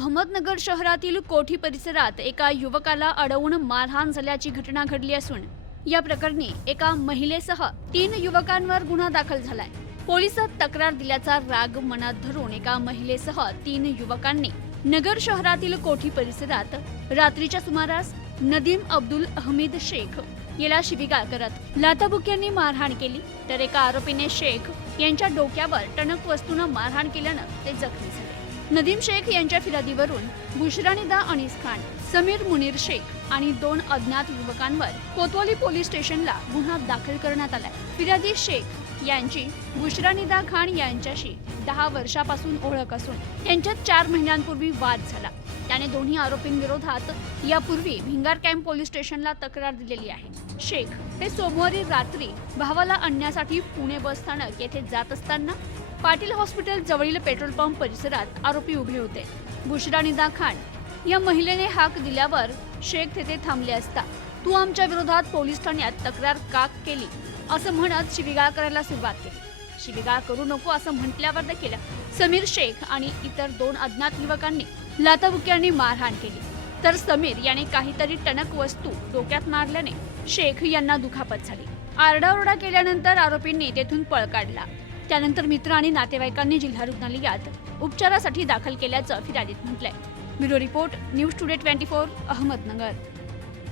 अहमदनगर शहरातील कोठी परिसरात एका युवकाला अडवून मारहाण झाल्याची घटना घडली असून या प्रकरणी एका महिलेसह तीन युवकांवर गुन्हा दाखल झालाय. पोलिसात तक्रार दिल्याचा राग मनात धरून एका महिलेसह तीन युवकांनी नगर शहरातील कोठी परिसरात रात्रीच्या सुमारास नदीम अब्दुल अहमीद शेख याला शिवीगाळ करत लाताबुक्यांनी मारहाण केली तर एका आरोपीने शेख यांच्या डोक्यावर टणक वस्तूनं मारहाण केल्यानं ते जखमी झाले. नदीम शेख यांच्या फिर्यादीवरून बुशरानिदा अनिस खान समीर मुनीर शेख आणि दोन अज्ञात युवकांवर कोतवाली पोलीस स्टेशनला गुन्हा दाखल करण्यात आलाय. फिर्यादी शेख यांची बुशरानिदा खान यांच्याशी दहा वर्षापासून ओळख असून त्यांच्यात चार महिन्यांपूर्वी वाद झाला. त्याने दोन्ही आरोपींविरोधात यापूर्वी भिंगार कॅम्प पोलीस स्टेशनला तक्रार दिलेली आहे. शेख हे सोमवारी रात्री भावाला आणण्यासाठी पुणे बस स्थानक येथे जात असताना पाटील हॉस्पिटल जवळील पेट्रोल पंप परिसरात आरोपी उभे होते. बुशरा निदा खान या महिलेने हाक दिल्यावर शेख तेथे थांबले असता. तू आमच्या विरोधात पोलीस ठाण्यात तक्रार का केली? असं म्हणत शिवीगाळ करायला सुरुवात केली. शिवीगाळ करू नको असं म्हटल्यावर देखील समीर शेख आणि इतर दोन अज्ञात युवकांनी लाताबुक्यांनी मारहाण केली. तर समीर याने काहीतरी टणक वस्तू डोक्यात मारल्याने शेख यांना दुखापत झाली. आरडाओरडा केल्यानंतर आरोपींनी तेथून पळ काढला. त्यानंतर मित्र आणि नातेवाईकांनी जिल्हा रुग्णालयात उपचारासाठी दाखल केल्याचं फिर्यादीत म्हटलंय. Bureau report news today twenty four Ahmednagar.